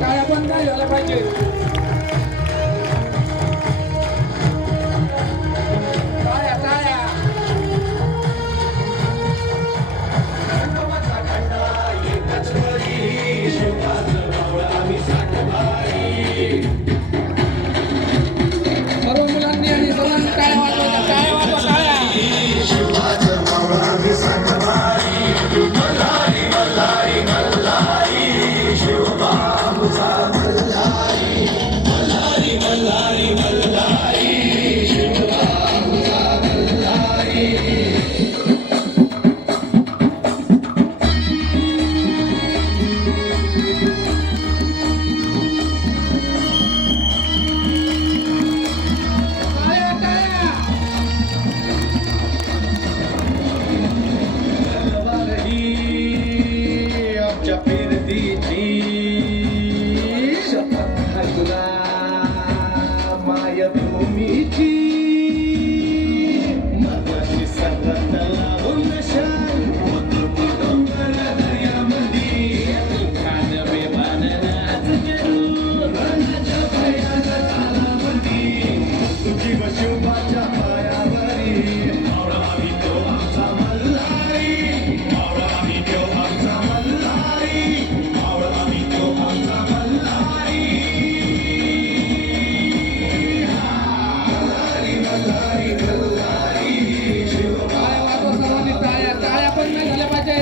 काय आपण काय झालं पाहिजे? Yeah. टाळ्या पण नाही झाल्या पाहिजे